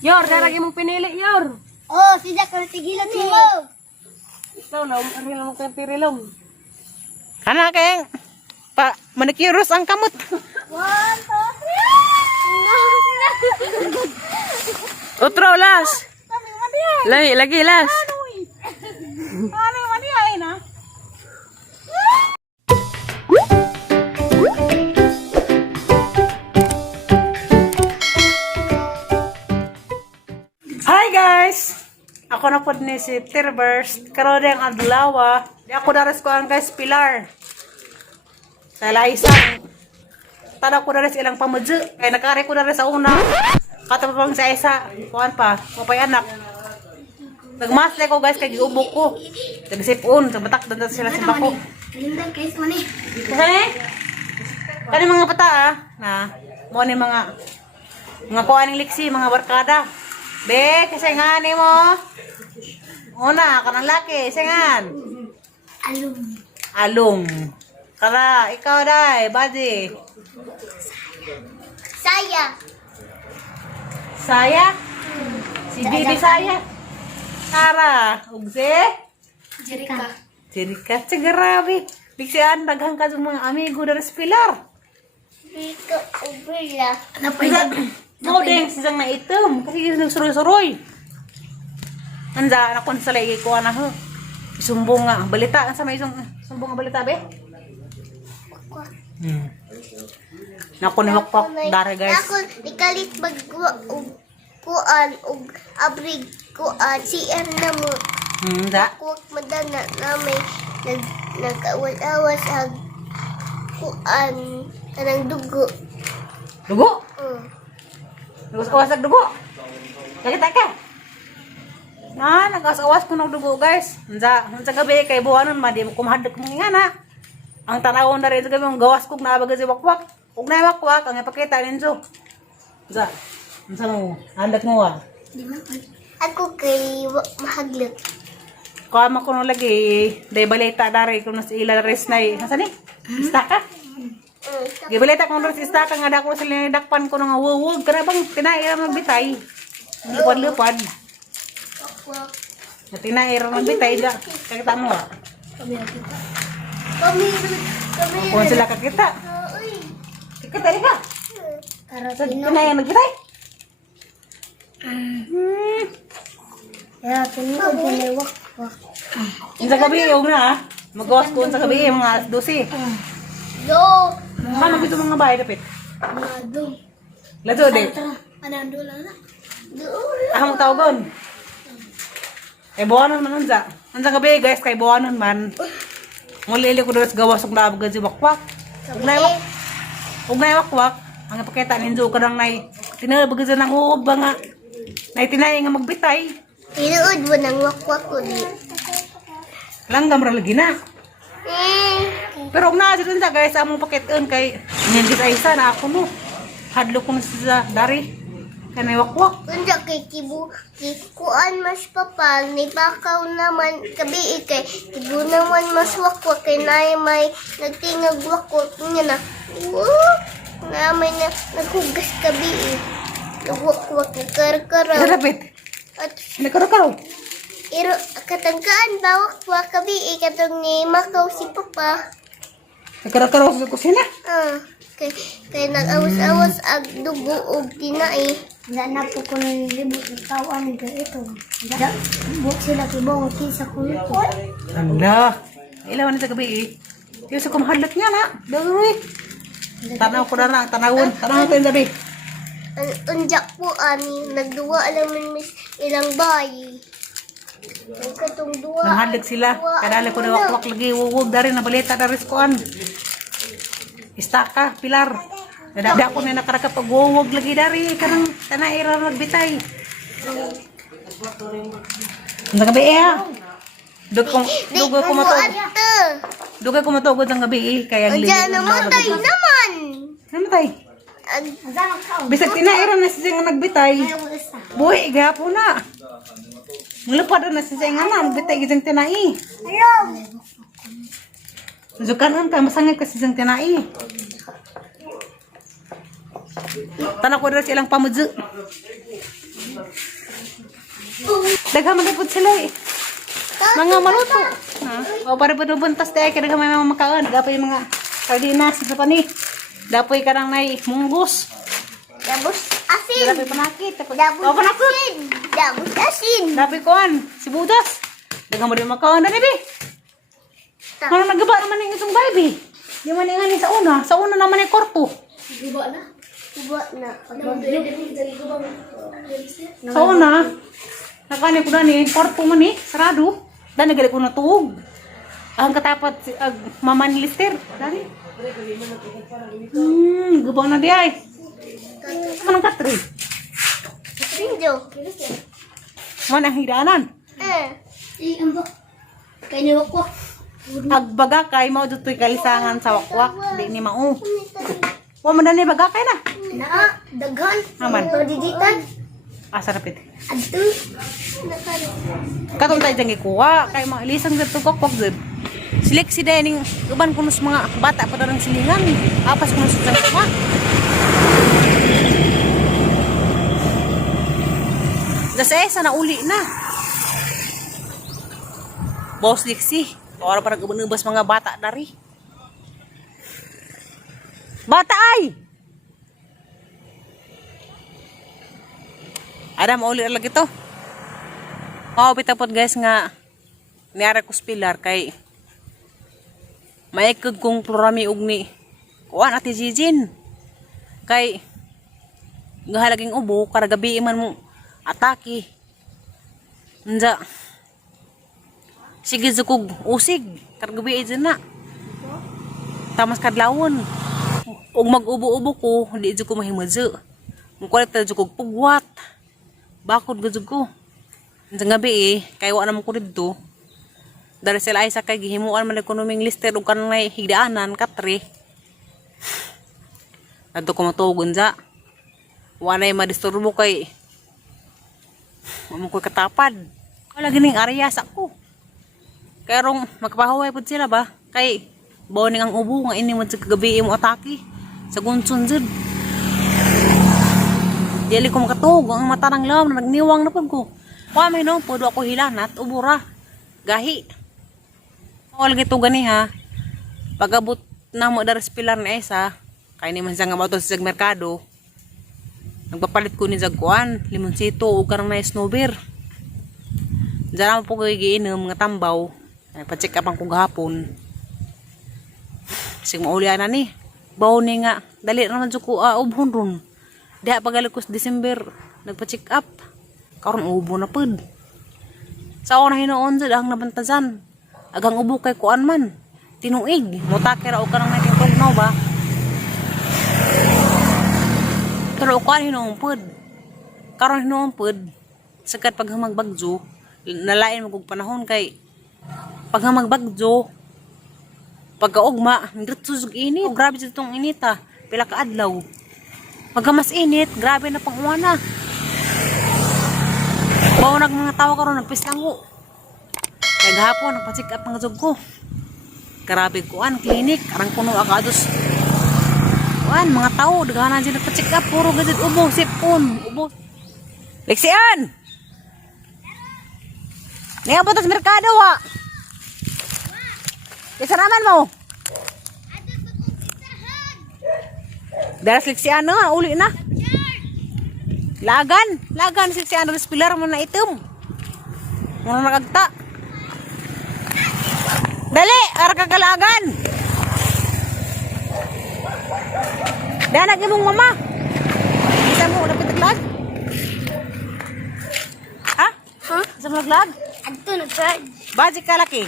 Yor, daragi mong pinili, Yor. Oh, sila ko tigilan mo. Ikaw na, rilong kang tirilong. Kana kayang pa manikiros ang kamot. 1, 2, 3. Utro las. Lagi las. Ano yung manihay na? Hi guys. Ako na po ni si Tirburst. Karon ang adlaw. Di ako daras ko ang guys pilar. Sa isang tada ko daras ilang pamudyo. Kaya nakari ko daras sa una. Katapang sa isa. Kuan pa. Mapay anak. Nagmasle ko guys kay giubok ko. Nagsipon sa batak dan sila sa bako. Kalindang kayo sa mani. Kasi kani mga bata na mo ni mga kuaning liksi mga barkada. Be, kasi nga ni mo. Una, kanang laki, singan. Alum. Along. Kara, ikaw dai, badi. Saya. Saya? Si Bibi Saya. Kara, ugse? Jerika. Jerika, sigarabi. Biksian, daghang ka sa mga amigo dari sa pilar. Bika ubila. Ako din, sisang na itom. Kasi yung nagsuroy-suroy. Anda, anak ko sa lagi ko na ho. Isumbong nga. Balita. Sa may sumbong nga balita, be? Naku ni wakpak. Dari, guys. Ako, ikalit kuan ug abrig kuan CR na mo. Da. Kuwak madana na may nag-awas ag kuan kanang dugo. Dugo? Nag-awas ng dugo. Sakit ka. Na, nag-awas ko ng dugo, guys. Sa gabi, kay buwanon, madi mo kumahadok mong nga na. Ang tanawon na rin sa gabi, ang gawas ko na abaga si wakwak. Huwag na wakwak, ang ipakita ninyo. Sa mo, handak mo Ako kay mahaglit. Kama ko nung lagi, day balita dari kung nasa ila res na nasa ni? Istaka? Gibalita ko nung istaka nga dako sila dakpan ko nga wuwag. Kana bang tinaira magbitay? Lupad-lupad. Na tinaira magbitay da. Kakita mo Kami Kung sila kakita. Kakita ka? Sa tinaira magbitay? Ya, tinuod ko na wak. Sa gabi yung na magawas ko sa gabi mga 12. Do. Ano gito mga bahay dapit? Mado. Lato de. Anong dola na? Do. Ahong tawgon. Kay buwanon man unsa. Unsa gabi guys kay buwanon man. Mulili ko dos gawas og naabag si wakwak. Ug nay wakwak, ang ipakita ninyo kadang nay tinabag sa nang uob nga. Nay tinay nga magbitay. Tinuod mo ng wakwak ko di. Langgam ra lagi na. Pero og naa dun sa guys among pakiton kay nindis ay isa na ako no. Hadlo ko na sa dari. Kanay wakwak. Unja kay kuan mas papal ni bakaw naman kabi kay kibu naman mas wakwak kay nay may nagtingag wakwak niya na. Na may naghugas kabi. Nagwakwak ni karkaraw. Dapit. At Nakaro-karo. iro katangkaan bawak wa kabi katong ni makaw si papa. Nakaro-karo sa kusina. Kay nag-awas-awas ag dugo og tinai. Na po ko ng libot ng tawan ng ito. Buk sila kibong sa kulito. Anda. Ilawan na sa gabi Yung sa kumahadlat niya na. Dagoy. Tanaw ko na na. Tanawon. Tanaw ko yung gabi. Unjak po ani nagduwa alam mis ilang bayi. Katong duwa. Nanghadag sila. Kadala ko na wakwak lagi. Huwag dari na balita na riskoan. Istaka, pilar. Nadada ko na nakarakap pag huwag lagi dari. Karang tanaira magbitay. Ang gabi Dugay ko matugod. Dugay ko matugod ang gabi Kaya ang Unja namatay naman. Namatay. Bisag tinaira na siya nga nagbitay. Buhi, gahapon na. Mulupad na siya nga na. Nagbitay gisang tinai. Zukanon ka, masangit ka siya tinai. Tanah ko rin silang pamudyo. Daghan man pud sila eh. Mga maluto. Ha? O para pud buntas tayo kay daghan may mga makaon, dapat yung mga sardinas sa pani. Dapoy ka nang nay munggos. Dabos asin. Dapoy panakit. Dabos O panakit. asin. Dabos asin. Dapoy kuan, sibudas. Daghan mo din makaon dali bi. Ano nagaba naman yung itong baby? Di man nga ni sa una. Sa una naman yung korto. Iba na. Sa una, nakani ko na ni, korto man ni, sarado. Dahil nagali ko natuog. Ang katapat, mama ni Lister. Dali. Gabaw na di ay. Manang katri. Rinjo. Manang hidanan. Ambak. Kaya ko. Agbaga kay mo dutoy kalisangan sa wakwak. Di ni mao. Wa man ni baga kay na. Naa, daghan. Aman. Digitan. Asa rapit. Adto. Katong tayo dyan ikuha. Kay mga ilisang dito kakwag dyan. Silik si Dening. Uban kuno sa mga bata pa ng silingan. Apas kuno sa mga. Dasa na uli na. Boss Lixie. Para para nagubas mga bata dari. Bata ay! Ada mauli lagi to. Oh, bitapot guys nga niara ko pilar kay maikog kong plurami ugni. Kuan ati Jijin. Kay gahalaging ubo karagabi man mo atake. Nja. Sige zukog usig karagabi dyan na. Tamas kadlawon. Ug mag-ubo-ubo ko, hindi dyan ko mahimadyo. Mungkulit na dyan ko pugwat. Bakod gud ko. Sa gabi kay wa naman ko dito. Dari sila ay sa kay gihimuan man ekonoming lister ug kanang higdaanan katri. Adto ko matugon sa. Wa nay madisturbo kay mo ko katapad. Wala gining area sa ko. Kay rong magpahuway pud sila ba? Kay bawning ang ubo nga ini man sa gabi mo atake. Sa gunson jud. Dili ko makatug ang mata ng laom na nagniwang na pud ko. Wa may no pud ako hilanat ubura. Gahi. Wala gito gani ha. Pagabot na mo dari pilar na isa, kay ni man sa nga moto sa merkado. Nagpapalit ko ni Zagkuan, limonsito o karang na snowbeer. Diyan po ko giinom nga tambaw. Ay pa-check up ang kong gahapon. Sig mauli na ni. Baw ni nga dali naman jud ko ubhon ron. Diha pagalikos December nagpa-check up. Karon ubo na pud. Sa una hinuon jud ang nabantasan. Agang ubo kay kuan man. Tinuig, mutake ra og kanang naking no ba. Pero kuan hinuon pud. Karon hinuon pud sagad paghamag bagyo, nalain magug panahon kay paghamag bagyo pagkaugma, diretso jud init. Grabe jud tong inita. Pila ka adlaw. Pagka mas init, grabe na pang-uwana. Bawo nag mga tao karon nagpistango. Kaya gahapon nagpa-check up ang jug ko. Grabe kuan klinik, arang puno agados. Kuan mga tao daghanan jud nagpa-check up, puro gid ubo, sipon, ubo. Leksian. Niya butas merkado wa. Kisa naman mo. Daras liksian na, uli na. Lagan liksian daras pilar mo na itom. Muna nakagta. Dali, ara kagalagan. Danag imong mama. Isa mo dapat taglag. Ha? Isa mo naglag? Adto nag-charge. Baji ka laki.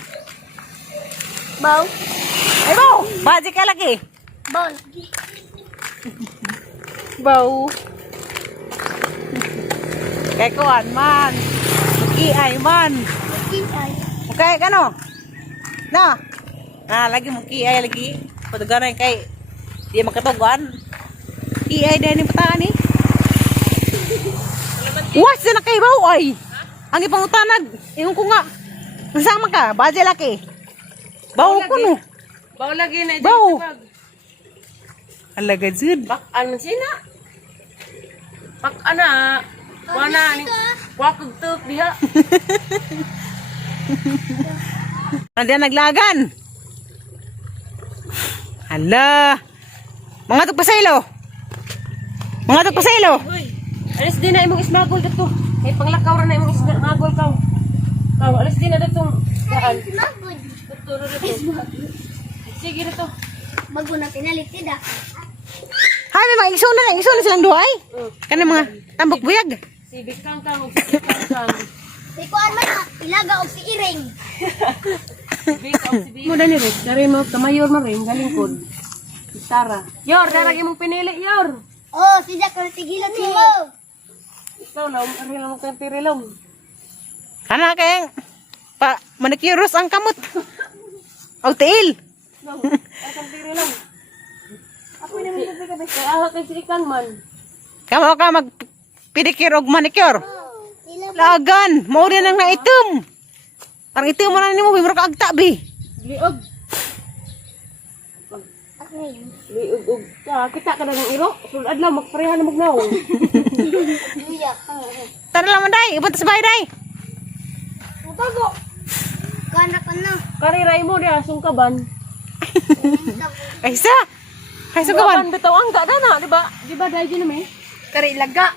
Baw. Ay baw, baji ka laki. Baw. Bau. Kay kuan man. Iay man. Ay. Okay, kano? Na. Lagi mo iay lagi. Padaganay kay di makatugan. Iay din ni pataan ni. What's na kay bau ay? Ang ipangutanag. Ingon ko nga. Nasama ka, baje laki. Bau ko no. Baw lagi na Baw. Alaga jud. Bak ano sina? Bak ana. Wala ni. Wakog tuk diha. Nandiyan naglagan. Hala. Mga tugpasaylo. Mga tugpasaylo. Hoy. Alis din na imong ismagol dito. May panglakaw ra na imong ismagol kaw. Kaw alis din na dito. Daan. Magod. Tuturo dito. Sige dito. Bago na pinalitid ah. Hay, may mga igsoon na silang duhay. Kana mga tambok buyag. Si Bikang kang, si Bikang kang. Si Kuan man ah, ilaga og si Iring. Si Bikang, si Bikang. Muna ni Rick, dari mo, kamayor mo rin, galingkod. Si Tara. Yor, darag imong pinili, Yor. Oh, si Jack ang tigilan mo. Ikaw lang, arilong mo kang tirilong. Kana kayang pa manikiros ang kamot. Og tiil. No, akang tirilong. Ako naman sa pagkabes, kaya ahak kay si Ikan man. Kamo ka mag pedicure og manicure. Lagan, mao din ang naitom. Parang itom mo na nimo bimro ka agta bi. Liog. Liog. Kita ka na ng iro. Sulad lang, magparehan na magnaw. Tara lang man day, ibot sa bahay day. Bago. Kana ka na. Kariray mo diya, sungkaban. Kaysa. Kaysa kaban. Sungkaban, bitaw ang gada na, di ba? Di ba dahil dyan naman? Kari ilaga.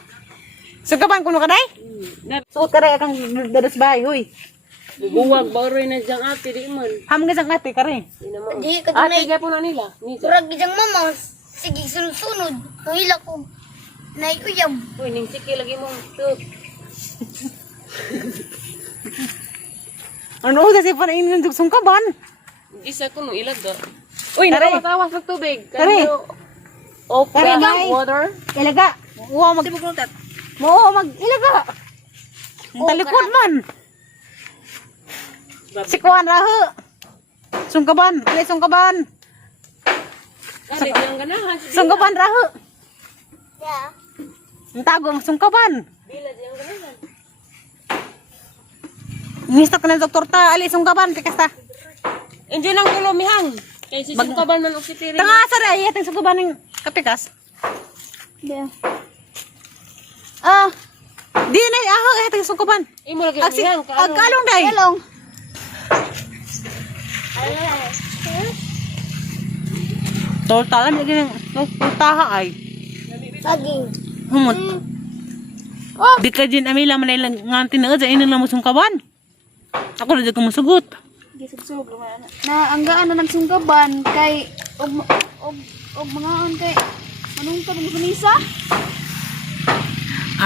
So kaban kuno ka day? Suot ka day akang dadas bahay, huy. Buwag, baroy na diyang ate, di man. Ham nga sang ate kare. Di naman. Di ka Ate, tunay. gaya po na nila. Nisa. Turag gijang mama. Sige, sunod-sunod. Mahila ko. Naiuyam. Uy, ning siki lagi mong tuk. Ano sa si pa inin sung kaban? Isa ko nung ilag do. Uy, Tari. nakatawas ng tubig. Tari. Off Tari, the Nay. water. Ilaga. Wa mag Mo mag ilaga. Talikod man. Si Kuan raho. Sungkaban, ali sungkaban. Kali, ang ganahan. Sungkaban raho. Yeah. Ang tago ang sungkaban. Bila diyang ganahan. Ngistak na doktor ta ali sungkaban pikasta. Enjoy ng kulumihang. Kaya si sungkaban man o si Tiri. Tanga sa ray ating sungkaban ng kapikas. Yeah. Ah. Di na aho ating sungkaban. Imo lagi Agsi mihang. agkalong day. Helong. Tol-talan lagi ng taha ay. Saging. Humot. Oh, di ka din amila man lang nganti na sa inin lang mo sungkaban. Ako na di ko musugot. Na ang gaan na nagsunggaban kay og mga on kay anong ka ng sunisa?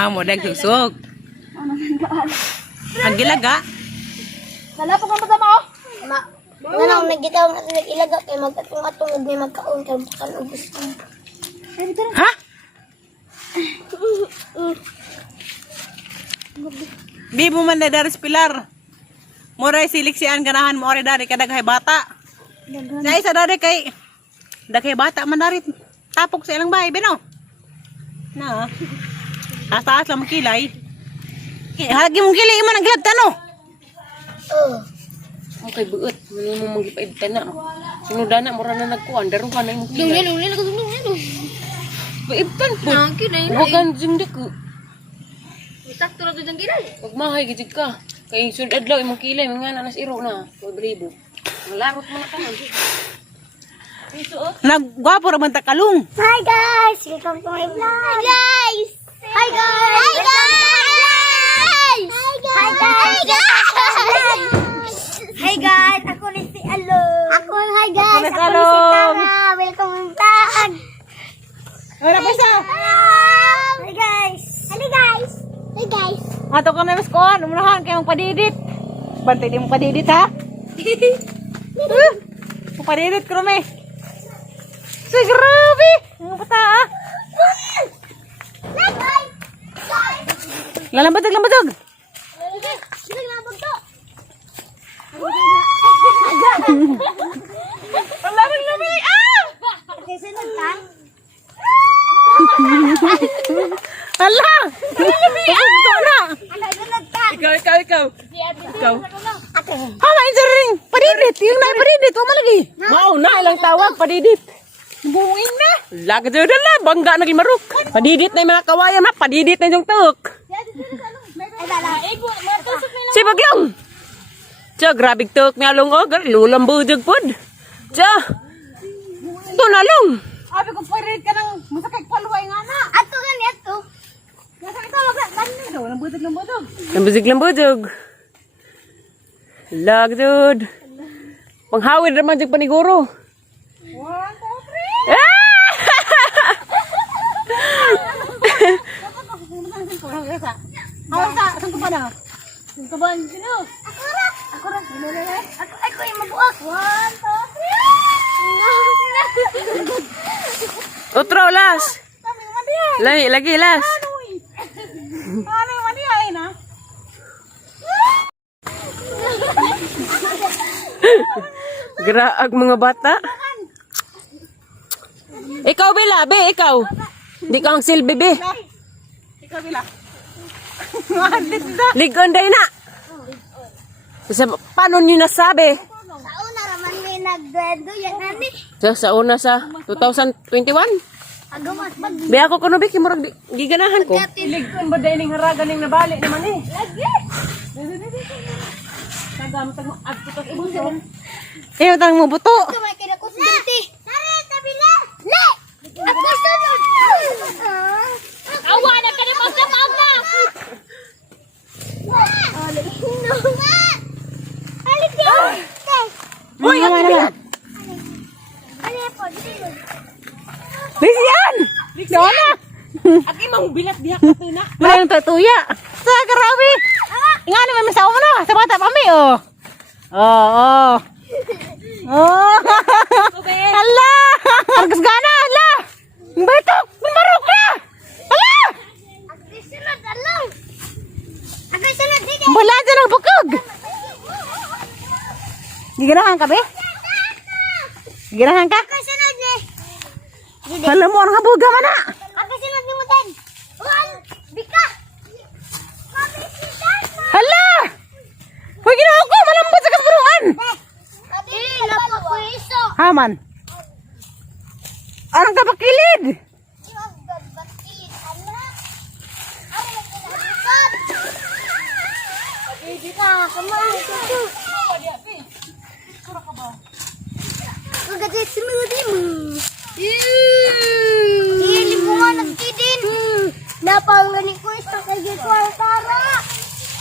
Mo dag susog. Ano ang gaan? Ang gilaga. Wala pa kang matama oh. Ma. Nanang nagitaw na ilaga kay magkatong may magkaon kay kan ubos. Ha? Bibo man na daris pilar. Moray siliksian ganahan mo ori dari kadaghay bata. Sa isa dari kay daghay bata man dari tapok sa ilang bahay bino. Na. Asa lang makilay. Hagi mong kilay man ang gilad tano. Oh. Okay, buot. Mali mo mag-ipaibtan na. Sunudan na, mura na nagkuhan. Daron ka na yung kilay. Dungin ako dungin. Paibtan po. Kinay. Huwagan dyan dako. Sakto ra jud ang kinay. Pag mahay, gitid ka. Kaya sunod adlaw, imong kilay, mga nanas iro na. Pagribo. Malarot mo na ka na. Nagwapo ra man ta kalong. Hi guys, welcome to my vlog. Hi guys. Hi guys. Hi guys. Hi guys. Hi guys. Hi guys, ako ni si Along. Ako hi guys. Ako ni si Ako ni si Along. Tara. Welcome to vlog. Wala pa isa. Hi guys. Hi guys. Hi guys. Ato ka na mas kuhan, umunahan kayo padidit. Bantay di mo padidit ha? Padidit ko rumi. So grabe! Mga bata ha? Lalambadog, lambadog! Ang lamig-lamig! Ah! Hala! Ito na! Ikaw. Ikaw. Hama yung ring! Padidit! Yung na padidit! Huwag malagi! Mao na, ilang tawag, padidit. Buing na! Lagad dyan na, bangga naging maruk. Padidit na yung mga kawayan, ha? Padidit na yung tuk. Si Baglong. Tiya, grabe tuk niya long o. Lulang bujog pod. Tiya. Ito na long. Abi ko pwede ka nang masakay paluway nga na. Ato gani ato. Nasa ito magkakanin daw. Ng butog. Lambujog. Lag, dude. Panghawid naman dyan paniguro. 1, 2, 3. Ah! Hawa ka, saan ko pa na? Saan ko ba? Sino? Ako ra. Ako yung mabuak. 1, 2, 3. Otro, las. Sabi naman diyan. Lagi, las. Ano yung mani ay na? Graag mga bata. Ikaw, Bella, be, ikaw. Di ka ang silbi, be. Ikaw bila. Mahalit na. Ligon day na. Kasi, paano nyo nasabi? Sa una raman may nag-grado yan ani. Sa una sa 2021? Agamas bag. Be ako kuno, be, kimurag giganahan ko. Iligton ba dahil yung haragan yung nabali naman eh. Lagi. Nagamtag mo. Agputos ibuson. Iyo, tang mo buto. Kumay kina ko sa dati. Tara, tabi na. Le. Ako sunod. Awa na ka ni Pasta Pasta. Alik no. Alik yo. Uy, ano? Alik po dito. Lisian! Dona! At imong bilat diha ka na. Malang tatuya. Sa karawi. Nga naman may sawa mo na. Sa bata pami, oh. Oh. Hala! Argas gana, hala! Ang batok! Bumarok na! Hala! Agay sunod alam. Agay sunod sige. Bula dyan ang bukog! Giganahan ka, be? Giganahan ka? Agay sunod ni. Hala mo, ang habuga man na! Agay sunod ni mo din. One, bika. Kami si Dana. Hala! Huwag ginawa ko! Malambot sa kasburuan! Napo ko iso. Haman! Anong kapakilid? Napangani ko isa kay Gitwal Tara.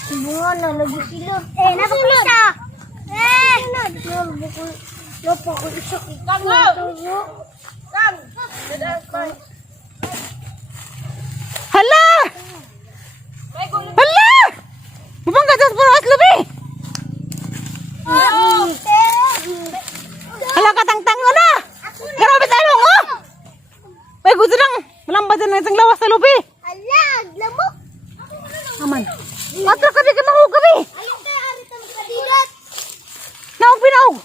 Bunga na nagkilo. Napakisa. Lopo ko isa kay Hala! Hala! Bumangga dyan sa puro aslubi! Hala ka tang-tang mo na! Grabe tayo mo! Ay, gusto lang! Malambad dyan na isang lawas sa lubi! Alag, lamok. Aman! Matro ka di ka mahug ka, be! Ayun tayo, aritan sa dilat. Naog pinaog!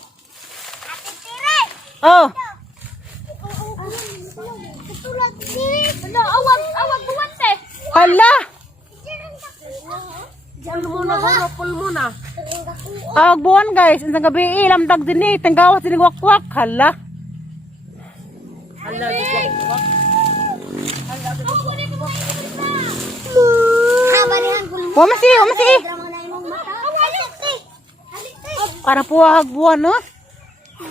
Ate Tere. Oh! Tutulog ni. Awag buwante. Hala! Pul muna. Awag buwan guys! Isang gabi ilamdag din eh! Tanggawas din wakwak! Hala! Habarihan ko. Wamasi! Wamasi! Para puwag buwan, no?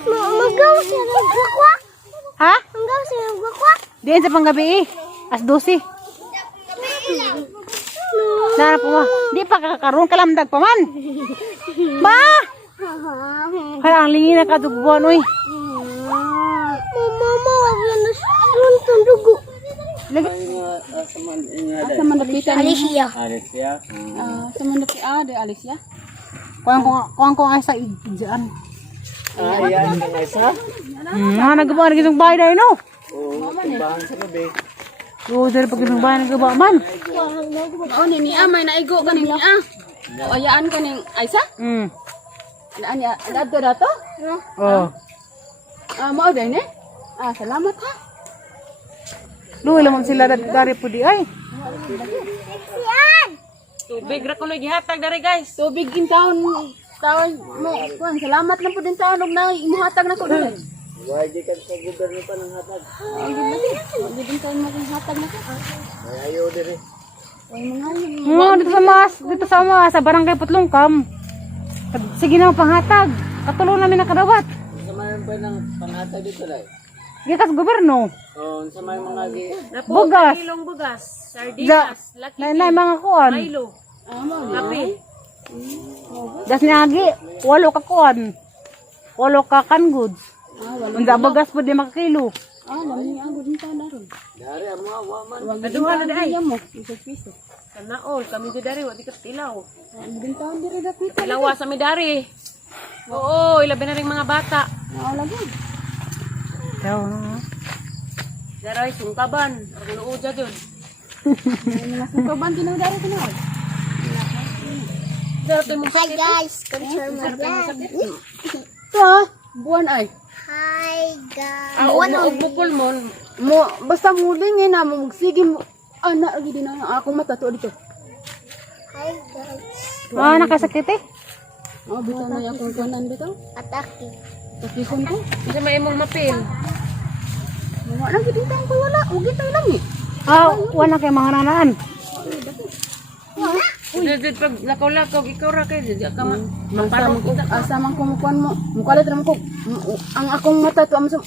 Magaw siya ng gwakwak. Ha? Magaw siya ng gwakwak. Diyan sa panggabi eh! As 12! Nara po ma. Di pa kakaroon kalamdag pa man. Ba? Kaya ang lingi na kadugbuan, uy. Mama, wag na suntong dugo. Sa mandapitan ni Alicia. sa mandapitan de Alicia. Kuang ko ay sa idian. Ayan yung isa. Nagawa na gitong bahay dahil, no? Oo, timbangan sa gabi. Oo, dahil pag gitong bahay nagawa man. Oh, nini amay na igo kaning ni O ayaan kaning Aisa? Ani adto dato? Oh. Mao din eh. Salamat ha. Luwi lamang sila dari po di ay. Tubig ra kuloy gihatag dari guys. Tubig in taon mo. Kuan salamat lang po din taon og na imuhatag na ko dili. Why di ka sa gobyerno pa ng hatag? Hindi din taon mo kung hatag na ko. May ayaw din eh. Dito sa mas, sa barangay Putlongkam. Sige na panghatag. Katulong namin nakadawat. Sa may ba ng panghatag dito dai? Gikas gobyerno. Oh, sa may mga Bugas. Kilong bugas, Ja, sardinas, laki, na mga kuan. Milo, kape. Das niagi, 8 ka kuan. 8 ka kan goods. Unsa bagas pud di makakilo. dari amo awa man. Kaduha na dai. Kanaol, kami dari wa di ka tilaw. Tilawa sa mi dari. Oo, ilabi na ring mga bata. Daray sungkaban, ang luuja jud. Dati mo Hi guys, concern my vlog. Buwan ay. Hi guys. ang og bukol mo. Mo basta muling na mo sige mo ana lagi din ang akong mata to dito. Hi guys. Nakasakit eh. Bitaw na yung akong kunan bitaw. Ataki. Takikon ko. Kasi may imong mapil. Wala gid tayo ko wala. Ugit tayo lang eh. Wala kay mga nanaan. Dito pag lakaw-lakaw ikaw ra kay di ka Mapalong ko. Asa man ko mukuan mo. Mukalit ra mo ko. Ang akong mata to amso.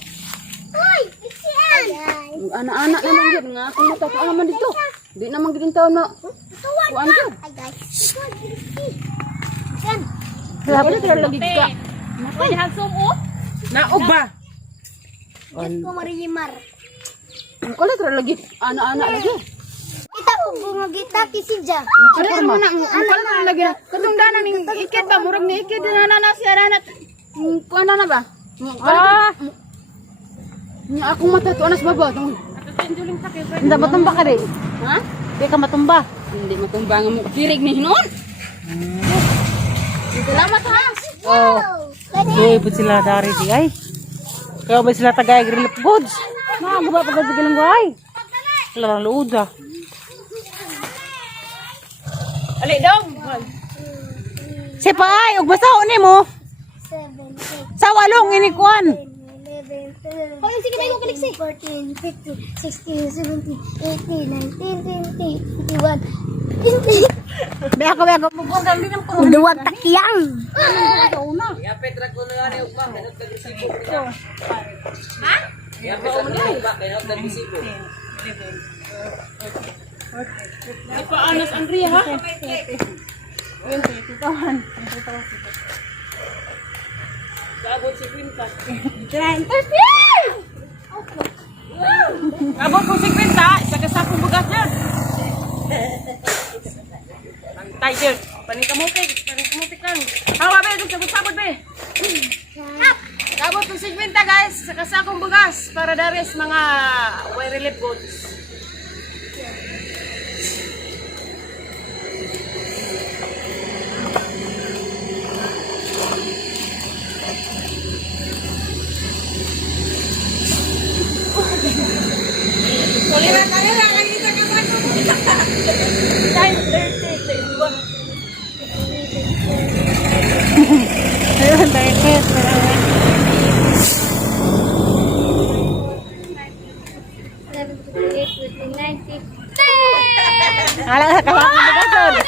Hi, guys. Anak-anak naman gid nga akong mata to naman dito. Di naman gid taon na. Kuan ko. Hi guys. Yan. Mukalit ra lagi ka. naog ba? Diyos ko marimar. Mukalit ra lagi. Anak-anak lagi. Kita po bumagita kisidya. Mukalit mo na. Mukalit ra lagi. Katong dana ning ikit ba murag ni ikit na siya ranat. Kuan na ba? Nya akong mata to anas baba. Hindi matumba ka rin. Ha? Di ka matumba. Hindi matumbang mo kirig ni hinon. Salamat ha. Oh. Di pud sila dari di ay. Kaya ba sila tagay relief goods? Guba pa gud gilang guay. Sila luuda. Ali daw. Si paay ug basaw ni mo. 7, 6, Sa walong ini kuan. 11, 12, 14, 15, 16, 17, 18, 19, 20, 21, 22. Be ako mo buong dali nang ko. Duwag takyang. Yapit ra ko na ari ugma kanot tagisibo. Ha? Yapit ra ko na ugma kanot tagisibo. Ipaanas Andrea ha. Abot si Quinta. Abot ko si Quinta, isa ka sakong bugas dyan. Ang tiger, panikamutik lang. Hawa be, sabot-sabot be. Abot ko si Quinta guys, isa ka sakong bugas para daris mga way relief goods. Ayun, diet. 11, 12, 13, 19, 10. Ala ka lang bugason.